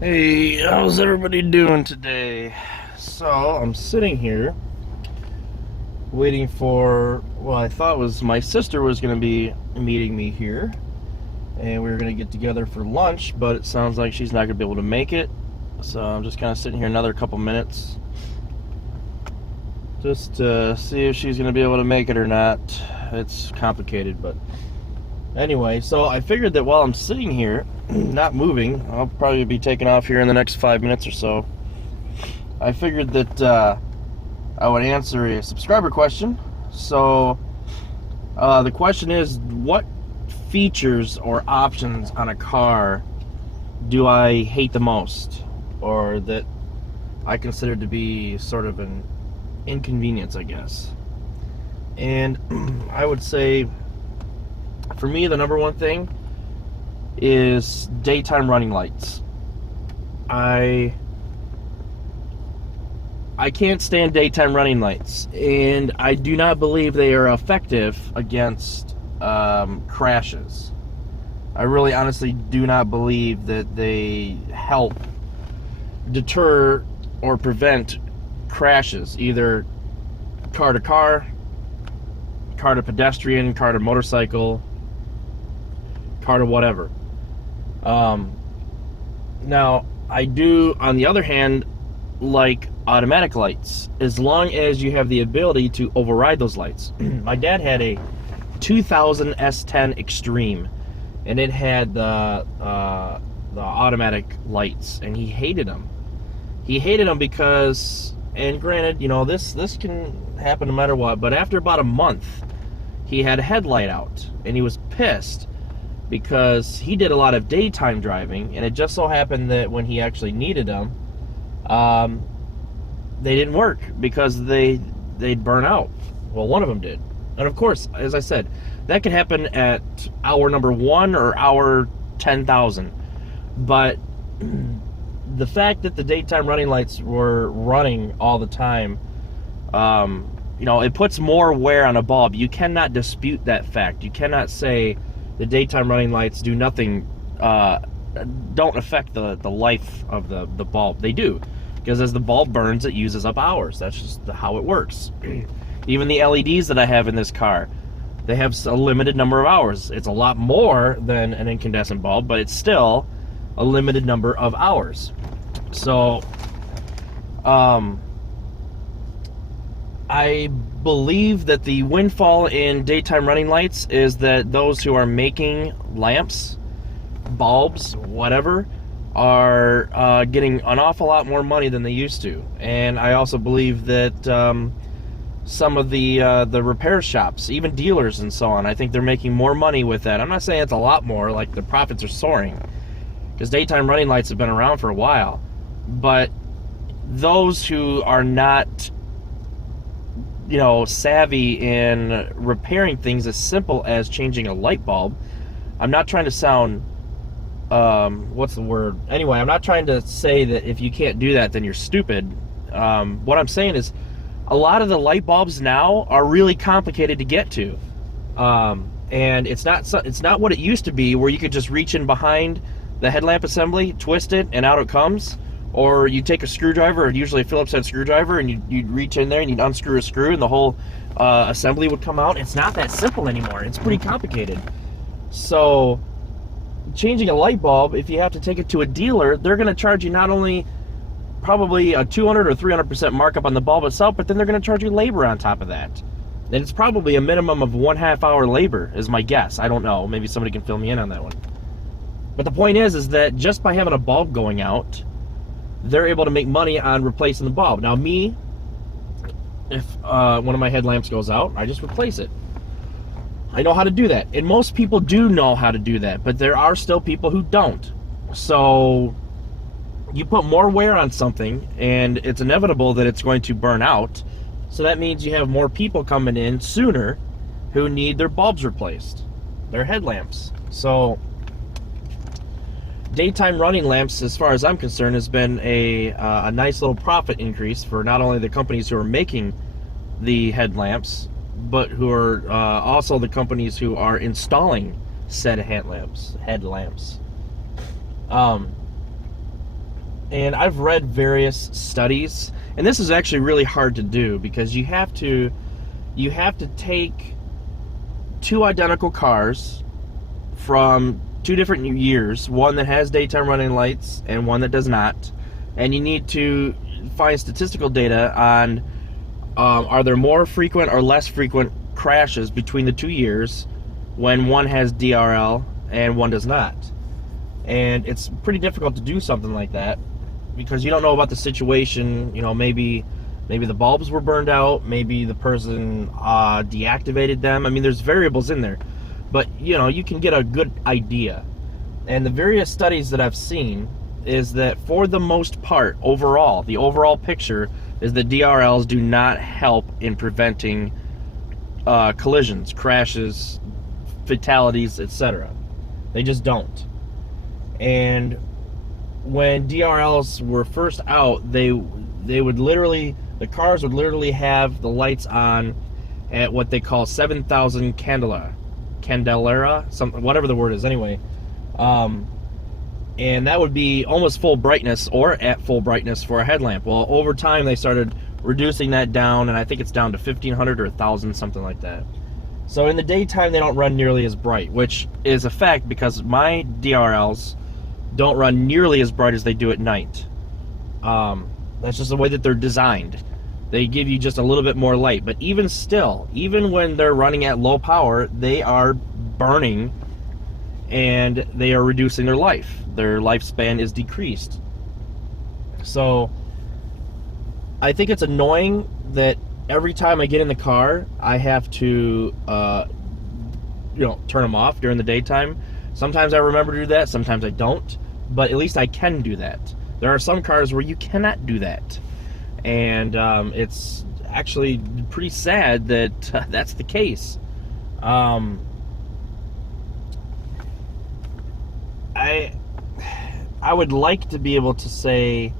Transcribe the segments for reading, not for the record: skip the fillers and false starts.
Hey, how's everybody doing today? So, I'm sitting here waiting for, well, I thought was my sister was going to be meeting me here, and we were going to get together for lunch, but it sounds like she's not going to be able to make it. So, I'm just kind of sitting here another couple minutes just to see if she's going to be able to make it or not. It's complicated, but anyway, so I figured that while I'm sitting here, not moving, I'll probably be taking off here in the next 5 minutes or so. I figured that I would answer a subscriber question. So the question is, what features or options on a car do I hate the most, or that I consider to be sort of an inconvenience, I guess? And I would say, for me, the number one thing is daytime running lights. I can't stand daytime running lights, and I do not believe they are effective against crashes. I really honestly do not believe that they help deter or prevent crashes, either car to car, car to pedestrian, car to motorcycle, car to whatever. Now, I do, on the other hand, like automatic lights, as long as you have the ability to override those lights. My dad had a 2000 S10 Extreme, and it had the automatic lights, and he hated them. He hated them because, and granted, you know, this can happen no matter what, but after about a month, he had a headlight out, and he was pissed because he did a lot of daytime driving, and it just so happened that when he actually needed them, they didn't work because they'd burn out. Well, one of them did. And of course, as I said, that could happen at hour number 1 or hour 10,000. But the fact that the daytime running lights were running all the time, you know, it puts more wear on a bulb. You cannot dispute that fact. You cannot say the daytime running lights do nothing, don't affect the life of the bulb. They do, because as the bulb burns, it uses up hours. That's just how it works. Even the LEDs that I have in this car, they have a limited number of hours. It's a lot more than an incandescent bulb, but it's still a limited number of hours. So, I believe that the windfall in daytime running lights is that those who are making lamps, bulbs, whatever, are getting an awful lot more money than they used to. And I also believe that some of the repair shops, even dealers and so on, I think they're making more money with that. I'm not saying it's a lot more, like the profits are soaring, because daytime running lights have been around for a while. But those who are not, you know, savvy in repairing things as simple as changing a light bulb. I'm not trying to sound, what's the word? Anyway, I'm not trying to say that if you can't do that, then you're stupid. What I'm saying is, a lot of the light bulbs now are really complicated to get to. And it's not what it used to be, where you could just reach in behind the headlamp assembly, twist it, and out it comes. Or you take a screwdriver, usually a Phillips head screwdriver, and you'd reach in there and you'd unscrew a screw and the whole assembly would come out. It's not that simple anymore. It's pretty complicated. So changing a light bulb, if you have to take it to a dealer, they're going to charge you not only probably a 200 or 300% markup on the bulb itself, but then they're going to charge you labor on top of that. And it's probably a minimum of 1/2 hour labor is my guess. I don't know. Maybe somebody can fill me in on that one. But the point is that just by having a bulb going out, they're able to make money on replacing the bulb. Now me, if one of my headlamps goes out, I just replace it. I know how to do that. And most people do know how to do that, but there are still people who don't. So you put more wear on something, and it's inevitable that it's going to burn out. So that means you have more people coming in sooner who need their bulbs replaced, their headlamps. So daytime running lamps, as far as I'm concerned, has been a nice little profit increase for not only the companies who are making the headlamps, but who are also the companies who are installing said headlamps. And I've read various studies, and this is actually really hard to do because you have to take two identical cars from two different years, one that has daytime running lights and one that does not, and you need to find statistical data on are there more frequent or less frequent crashes between the 2 years when one has DRL and one does not. And it's pretty difficult to do something like that because you don't know about the situation. You know, maybe the bulbs were burned out, maybe the person deactivated them. I mean, there's variables in there, but you know, you can get a good idea. And the various studies that I've seen is that for the most part, overall, the overall picture is that DRLs do not help in preventing collisions, crashes, fatalities, etc. They just don't. And when DRLs were first out, they would literally, the cars would literally have the lights on at what they call 7,000 candelera, something, whatever the word is anyway. And that would be almost full brightness or at full brightness for a headlamp. Well, over time they started reducing that down, and I think it's down to 1,500 or 1,000, something like that. So in the daytime they don't run nearly as bright, which is a fact because my DRLs don't run nearly as bright as they do at night. That's just the way that they're designed. They give you just a little bit more light, but even still, even when they're running at low power, they are burning and they are reducing their life. Their lifespan is decreased. So I think it's annoying that every time I get in the car, I have to turn them off during the daytime. Sometimes I remember to do that, sometimes I don't, but at least I can do that. There are some cars where you cannot do that, and it's actually pretty sad that that's the case. I would like to be able to say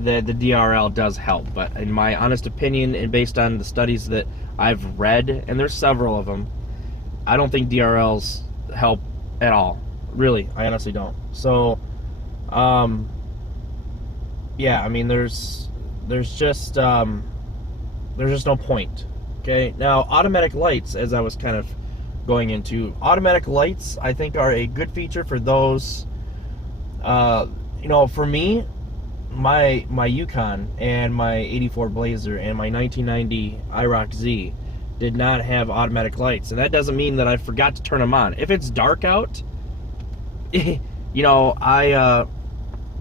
that the DRL does help, but in my honest opinion and based on the studies that I've read, and there's several of them, I don't think DRLs help at all. Really, I honestly don't. So, yeah, I mean, there's just no point. Okay, now automatic lights, as I was kind of going into, automatic lights I think are a good feature for those. For me, my Yukon and my 84 Blazer and my 1990 IROC Z did not have automatic lights, and that doesn't mean that I forgot to turn them on. If it's dark out, I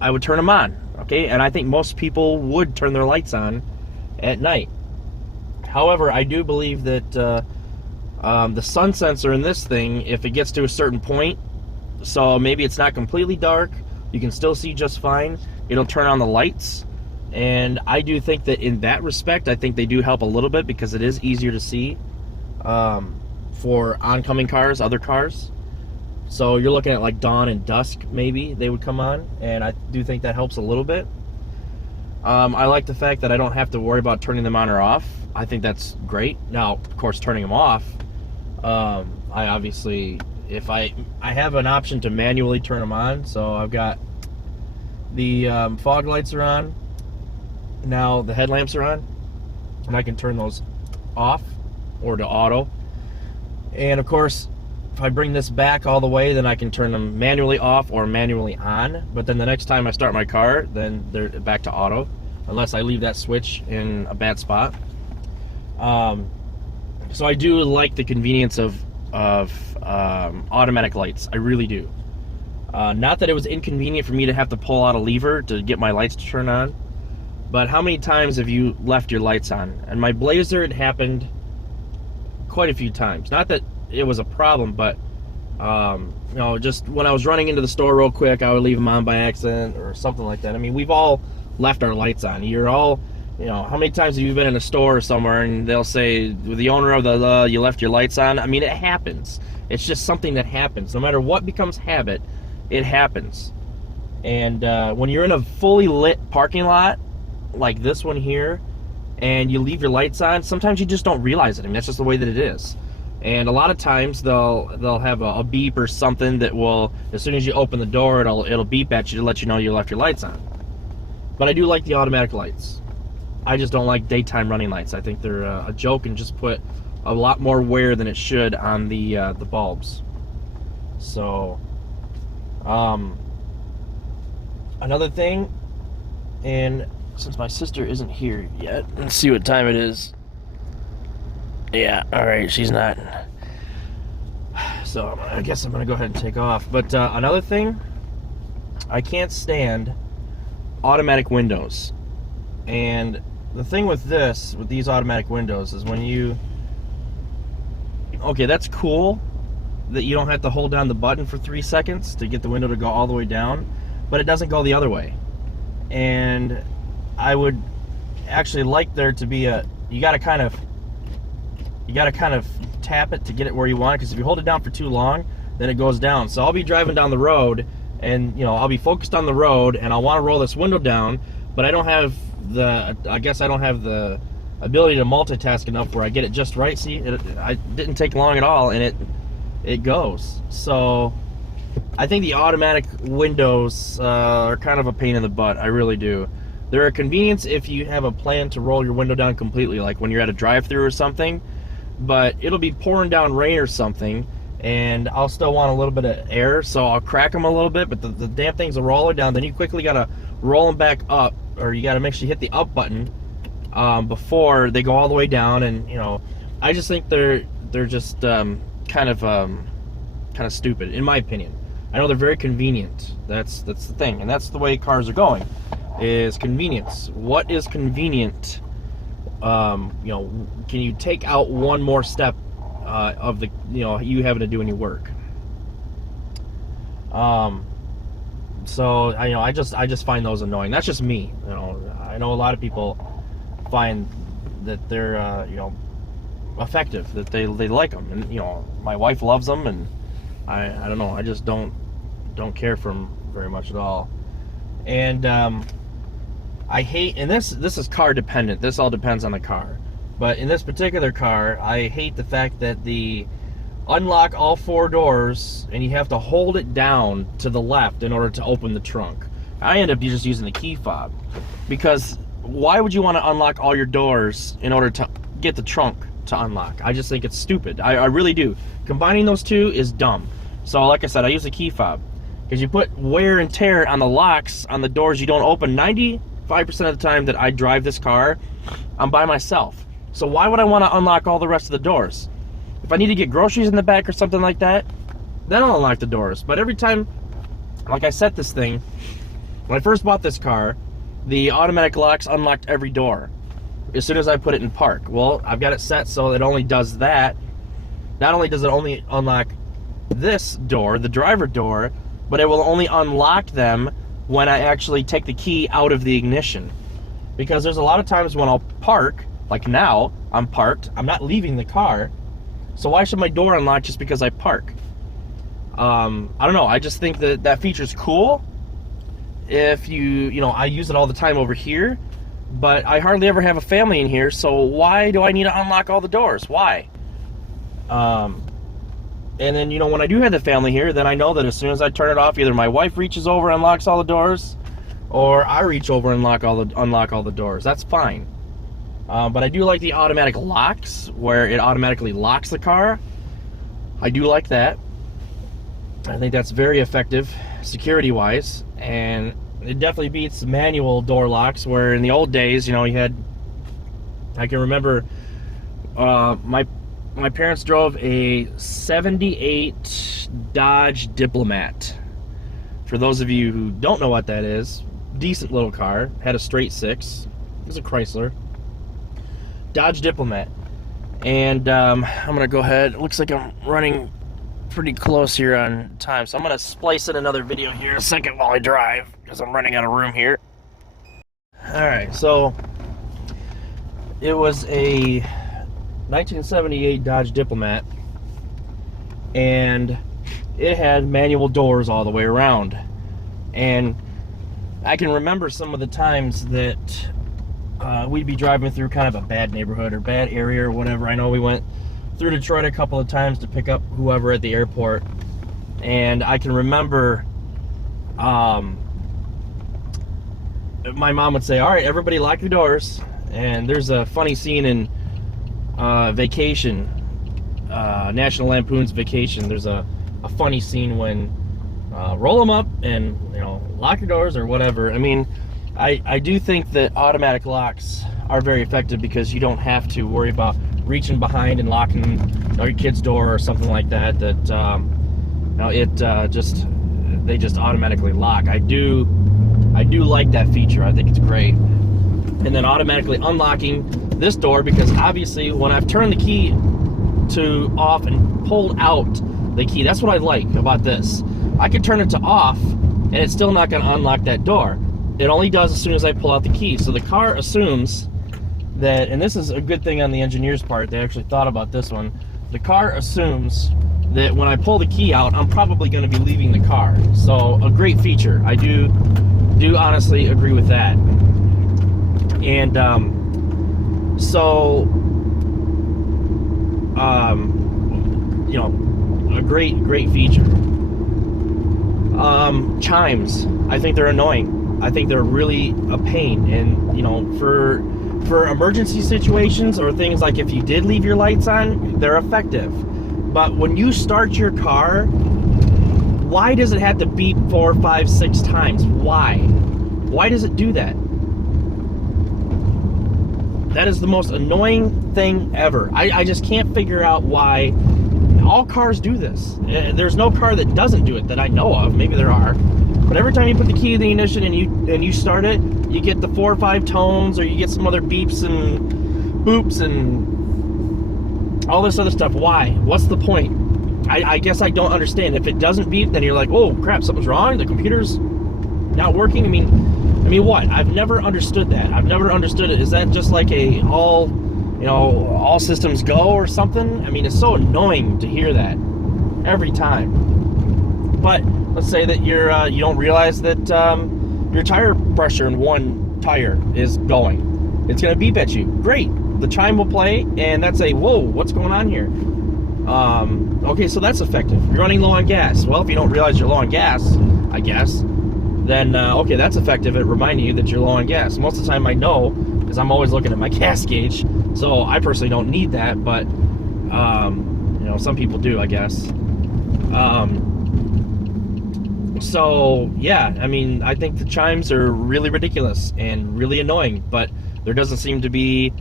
would turn them on, okay? And I think most people would turn their lights on at night. However, I do believe that the sun sensor in this thing, if it gets to a certain point, so maybe it's not completely dark, you can still see just fine, it'll turn on the lights. And I do think that in that respect, I think they do help a little bit because it is easier to see for oncoming cars, other cars. So you're looking at like dawn and dusk, maybe they would come on, and I do think that helps a little bit. I like the fact that I don't have to worry about turning them on or off. I think that's great. Now, of course, turning them off, I obviously, if I have an option to manually turn them on, so I've got the fog lights are on, now the headlamps are on, and I can turn those off or to auto. And of course, if I bring this back all the way, then I can turn them manually off or manually on, but then the next time I start my car, then they're back to auto, unless I leave that switch in a bad spot. So I do like the convenience of automatic lights. I really do. Not that it was inconvenient for me to have to pull out a lever to get my lights to turn on, but how many times have you left your lights on? And my Blazer, it happened quite a few times. Not that it was a problem, but just when I was running into the store real quick, I would leave them on by accident or something like that. I mean, we've all left our lights on. You're all, how many times have you been in a store or somewhere and they'll say, with the owner of the you left your lights on? I mean, it happens. It's just something that happens. No matter what becomes habit, it happens. And when you're in a fully lit parking lot like this one here, and you leave your lights on, sometimes you just don't realize it. I mean, that's just the way that it is. And a lot of times they'll have a beep or something that will, as soon as you open the door, it'll beep at you to let you know you left your lights on. But I do like the automatic lights. I just don't like daytime running lights. I think they're a joke and just put a lot more wear than it should on the bulbs. So, another thing, and since my sister isn't here yet, let's see what time it is. Yeah, all right, she's not. So I guess I'm gonna go ahead and take off. But another thing, I can't stand automatic windows. And the thing with these automatic windows is when you, okay, that's cool that you don't have to hold down the button for 3 seconds to get the window to go all the way down, but it doesn't go the other way. And I would actually like there to be you gotta kind of tap it to get it where you want it, because if you hold it down for too long, then it goes down. So I'll be driving down the road, and I'll be focused on the road, and I'll want to roll this window down, but I don't have the ability to multitask enough where I get it just right. See, I didn't take long at all, and it goes. So I think the automatic windows are kind of a pain in the butt. I really do. They're a convenience if you have a plan to roll your window down completely, like when you're at a drive-through or something. But it'll be pouring down rain or something, and I'll still want a little bit of air, so I'll crack them a little bit, but the damn thing's a roller down. Then you quickly gotta roll them back up, or you gotta make sure you hit the up button before they go all the way down. And I just think they're just kind of stupid, in my opinion. I know they're very convenient. That's the thing, and that's the way cars are going, is convenience. What is convenient? Can you take out one more step of the you having to do any work? So I just find those annoying. That's just me. I know a lot of people find that they're effective, that they like them, and my wife loves them, and I don't know, I just don't care for them very much at all. And I hate, and this is car dependent. This all depends on the car. But in this particular car, I hate the fact that the unlock all 4 doors, and you have to hold it down to the left in order to open the trunk. I end up just using the key fob, because why would you want to unlock all your doors in order to get the trunk to unlock? I just think it's stupid. I really do. Combining those two is dumb. So like I said, I use the key fob, because you put wear and tear on the locks on the doors you don't open. 95% of the time that I drive this car, I'm by myself. So why would I want to unlock all the rest of the doors? If I need to get groceries in the back or something like that, then I'll unlock the doors. But every time, like I set this thing, when I first bought this car, the automatic locks unlocked every door as soon as I put it in park. Well, I've got it set so it only does that. Not only does it only unlock this door, the driver door, but it will only unlock them when I actually take the key out of the ignition. Because there's a lot of times when I'll park, like now, I'm parked, I'm not leaving the car, so why should my door unlock just because I park? I don't know, I just think that feature's cool. If I use it all the time over here, but I hardly ever have a family in here, so why do I need to unlock all the doors? Why? And then, when I do have the family here, then I know that as soon as I turn it off, either my wife reaches over and unlocks all the doors, or I reach over and unlock all the doors. That's fine. But I do like the automatic locks, where it automatically locks the car. I do like that. I think that's very effective, security-wise, and it definitely beats manual door locks, where in the old days, I can remember my parents drove a 78 Dodge Diplomat. For those of you who don't know what that is, decent little car, had a straight 6. It was a Chrysler. Dodge Diplomat. And I'm gonna go ahead, it looks like I'm running pretty close here on time, so I'm gonna splice in another video here in a second while I drive, because I'm running out of room here. Alright, so it was a 1978 Dodge Diplomat, and it had manual doors all the way around. And I can remember some of the times that we'd be driving through kind of a bad neighborhood or bad area or whatever. I know we went through Detroit a couple of times to pick up whoever at the airport, and I can remember my mom would say, all right, everybody lock your doors. And there's a funny scene in Vacation, National Lampoon's Vacation. There's a funny scene when roll them up and, you know, lock your doors or whatever. I mean, I do think that automatic locks are very effective because you don't have to worry about reaching behind and locking, you know, your kid's door or something like that. That you know, they just automatically lock. I do like that feature. I think it's great. And then automatically unlocking this door, because obviously when I've turned the key to off and pulled out the key, that's what I like about this. I could turn it to off and it's still not going to unlock that door. It only does as soon as I pull out the key. So the car assumes that, and this is a good thing on the engineer's part, they actually thought about this one. The car assumes that when I pull the key out, I'm probably going to be leaving the car. So a great feature. I do honestly agree with that. And you know, a great feature. Chimes, I think they're annoying. I think they're really a pain. And, you know, for emergency situations or things like if you did leave your lights on, they're effective. But when you start your car, why does it have to beep 4, 5, 6 times? Why does it do that? That is the most annoying thing ever. I just can't figure out why all cars do this. There's no car that doesn't do it that I know of. Maybe there are. But every time you put the key in the ignition and you start it, you get the 4 or 5 tones, or you get some other beeps and boops and all this other stuff. Why? What's the point? I guess I don't understand. If it doesn't beep, then you're like, oh crap, something's wrong. The computer's not working. I mean, what? I've never understood that. I've never understood it. Is that just like a all systems go or something? I mean, it's so annoying to hear that every time. But let's say that you don't realize that your tire pressure in one tire is going. It's going to beep at you. Great. The chime will play, and that's a, whoa, what's going on here? Okay, so that's effective. You're running low on gas. Well, if you don't realize you're low on gas, I guess, then, okay, that's effective at reminding you that you're low on gas. Most of the time I know, because I'm always looking at my gas gauge, so I personally don't need that, but, you know, some people do, I guess. So, yeah, I mean, I think the chimes are really ridiculous and really annoying, but there doesn't seem to be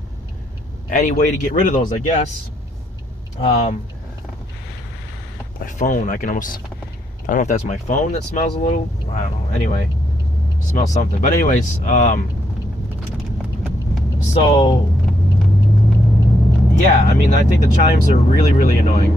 any way to get rid of those, I guess. My phone, I can almost, I don't know if that's my phone that smells a little, I don't know, anyway, smells something, but anyways, so, yeah, I mean, I think the chimes are really, really annoying,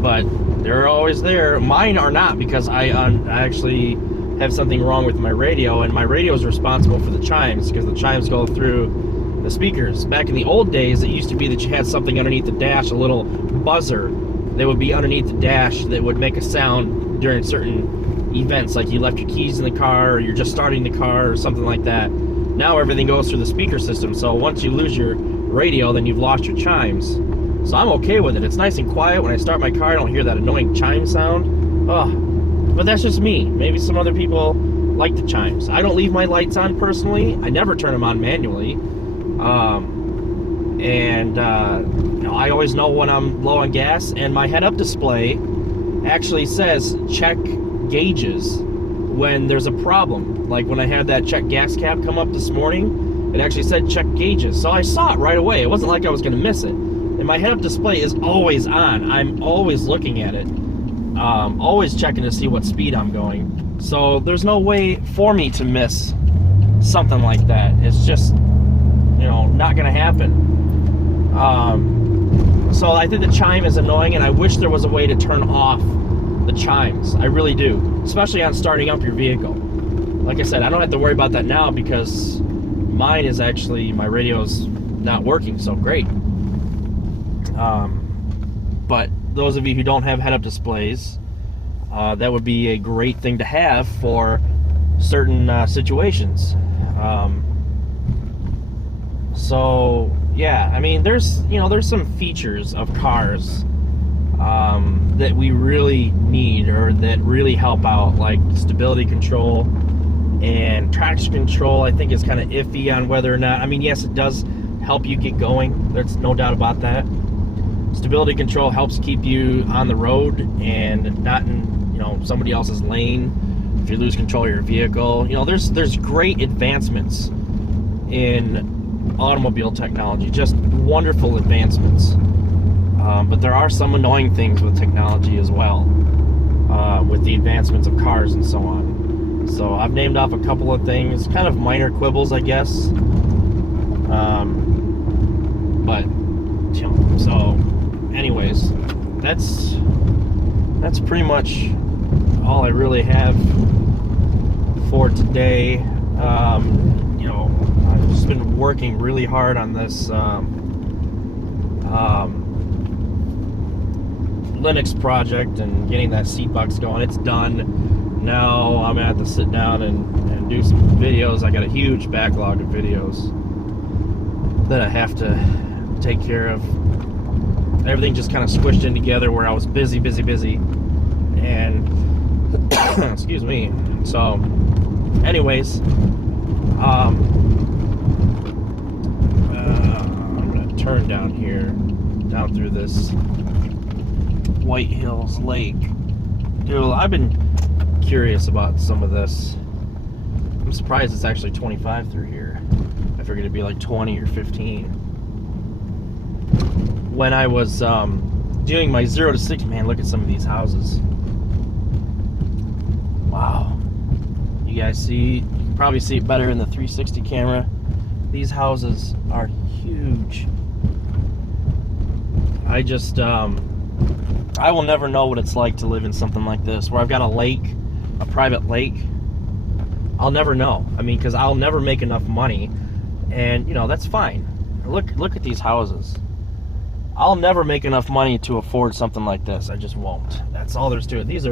but they're always there. Mine are not, because I actually have something wrong with my radio, and my radio is responsible for the chimes, because the chimes go through the speakers. Back in the old days, it used to be that you had something underneath the dash, a little buzzer that would be underneath the dash that would make a sound during certain events, like you left your keys in the car, or you're just starting the car, or something like that. Now everything goes through the speaker system, so once you lose your radio, then you've lost your chimes. So I'm okay with it. It's nice and quiet. When I start my car, I don't hear that annoying chime sound. Ugh. But that's just me. Maybe some other people like the chimes. I don't leave my lights on personally. I never turn them on manually. You know, I always know when I'm low on gas, and my head-up display actually says check gauges when there's a problem. Like when I had that check gas cap come up this morning, it actually said check gauges. So I saw it right away. It wasn't like I was going to miss it. And my head-up display is always on. I'm always looking at it. Always checking to see what speed I'm going. So there's no way for me to miss something like that. It's just, you know, not going to happen. So I think the chime is annoying, and I wish there was a way to turn off the chimes. I really do, especially on starting up your vehicle. Like I said, I don't have to worry about that now because mine is actually, my radio's not working, so great. But those of you who don't have head-up displays, that would be a great thing to have for certain situations. So yeah, I mean, there's some features of cars that we really need, or that really help out, like stability control, And traction control, I think, is kind of iffy on whether or not. I mean, yes, it does help you get going. There's no doubt about that. Stability control helps keep you on the road and not in, somebody else's lane if you lose control of your vehicle. There's great advancements in automobile technology, just wonderful advancements. But there are some annoying things with technology as well, with the advancements of cars and so on. So I've named off a couple of things, kind of minor quibbles, I guess. But so anyways, that's pretty much all I really have for today. I've just been working really hard on this Linux project and getting that seat box going. It's done. Now I'm gonna have to sit down and do some videos. I got a huge backlog of videos that I have to take care of. Everything just kind of squished in together where I was busy, and excuse me. So anyways, I'm gonna turn down here, down through this White Hills Lake. Dude, I've been curious about some of this. I'm surprised it's actually 25 through here. I figured it'd be like 20 or 15. When I was doing my 0 to 6, man, look at some of these houses. Wow. You guys see, you can probably see it better in the 360 camera. These houses are huge. I just, I will never know what it's like to live in something like this, where I've got a lake, a private lake. I'll never know. I mean, because I'll never make enough money, and, that's fine. Look at these houses. I'll never make enough money to afford something like this. I just won't. That's all there's to it. These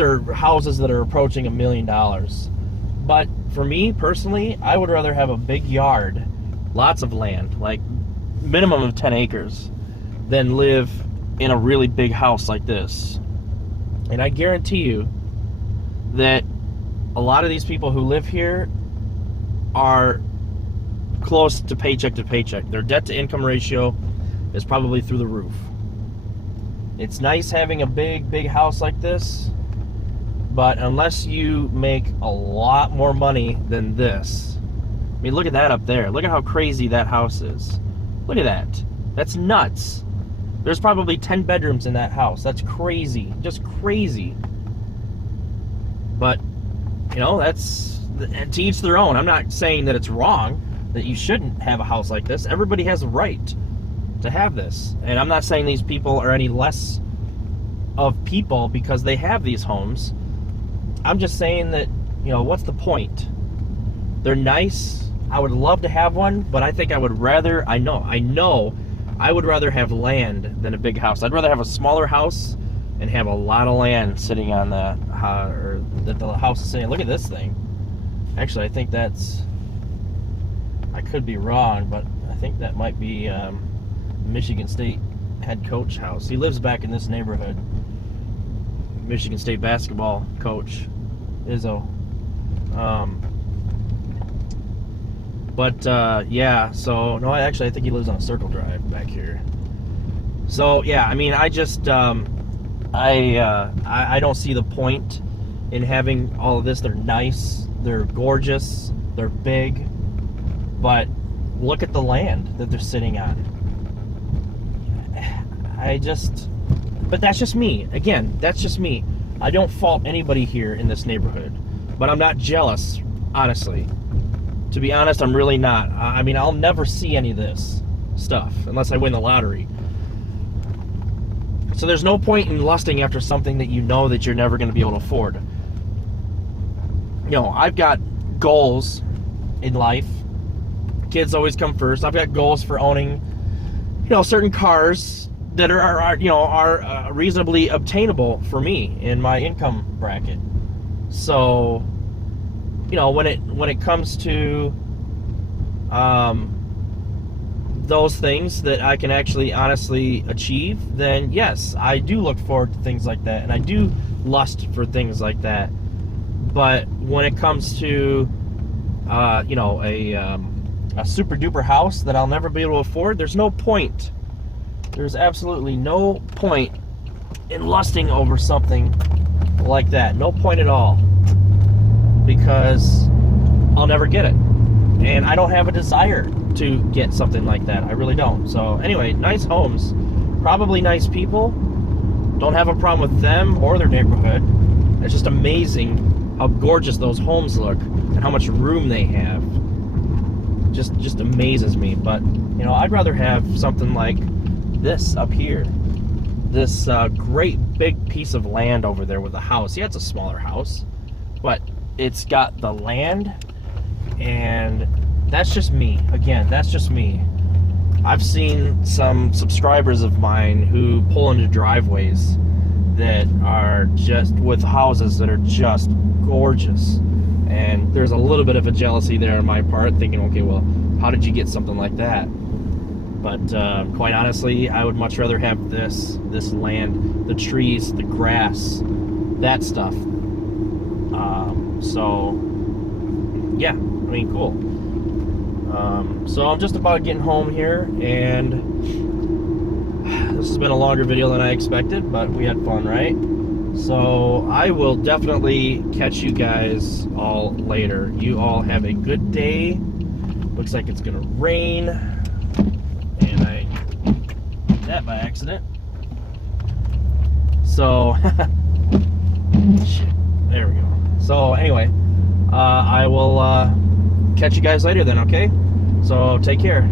are houses that are approaching $1 million. But for me personally, I would rather have a big yard, lots of land, like minimum of 10 acres, than live in a really big house like this. And I guarantee you that a lot of these people who live here are close to paycheck. Their debt to income ratio is probably through the roof. It's nice having a big house like this, but unless you make a lot more money than this, I mean, look at that up there. Look at how crazy that house is. Look at that. That's nuts. There's probably 10 bedrooms in that house. That's crazy. Just crazy. But, that's to each their own. I'm not saying that it's wrong, that you shouldn't have a house like this. Everybody has a right to have this. And I'm not saying these people are any less of people because they have these homes. I'm just saying that, what's the point? They're nice. I would love to have one, but I think I would rather, I know, I would rather have land than a big house. I'd rather have a smaller house and have a lot of land sitting on that, or that the house is sitting. Look at this thing. Actually, I think that's, I could be wrong, but I think that might be Michigan State head coach house. He lives back in this neighborhood. Michigan State basketball coach, Izzo. Yeah, so, no, I think he lives on a Circle Drive back here. So, yeah, I mean, I just, I don't see the point in having all of this. They're nice, they're gorgeous, they're big, but look at the land that they're sitting on. But that's just me. Again, that's just me. I don't fault anybody here in this neighborhood, but I'm not jealous, honestly. To be honest, I'm really not. I mean, I'll never see any of this stuff unless I win the lottery. So there's no point in lusting after something that you know that you're never going to be able to afford. I've got goals in life. Kids always come first. I've got goals for owning, certain cars that are reasonably obtainable for me in my income bracket. So, when it comes to those things that I can actually honestly achieve, then yes, I do look forward to things like that, and I do lust for things like that. But when it comes to, you know, a super duper house that I'll never be able to afford, there's no point. There's absolutely no point in lusting over something like that. No point at all. Because I'll never get it. And I don't have a desire to get something like that. I really don't. So anyway, nice homes. Probably nice people. Don't have a problem with them or their neighborhood. It's just amazing how gorgeous those homes look and how much room they have. Just amazes me. But, you know, I'd rather have something like this up here. This great big piece of land over there with a house. Yeah, it's a smaller house, but it's got the land, and that's just me. Again, that's just me. I've seen some subscribers of mine who pull into driveways that are just with houses that are just gorgeous, and there's a little bit of a jealousy there on my part, thinking, okay, well, how did you get something like that? But quite honestly, I would much rather have this land, the trees, the grass, that stuff. So yeah, I mean, cool. So I'm just about getting home here, and this has been a longer video than I expected, but we had fun, right? So I will definitely catch you guys all later. You all have a good day. Looks like it's gonna rain, and I did that by accident. So shit, there we go. So anyway, I will catch you guys later then, okay? So take care.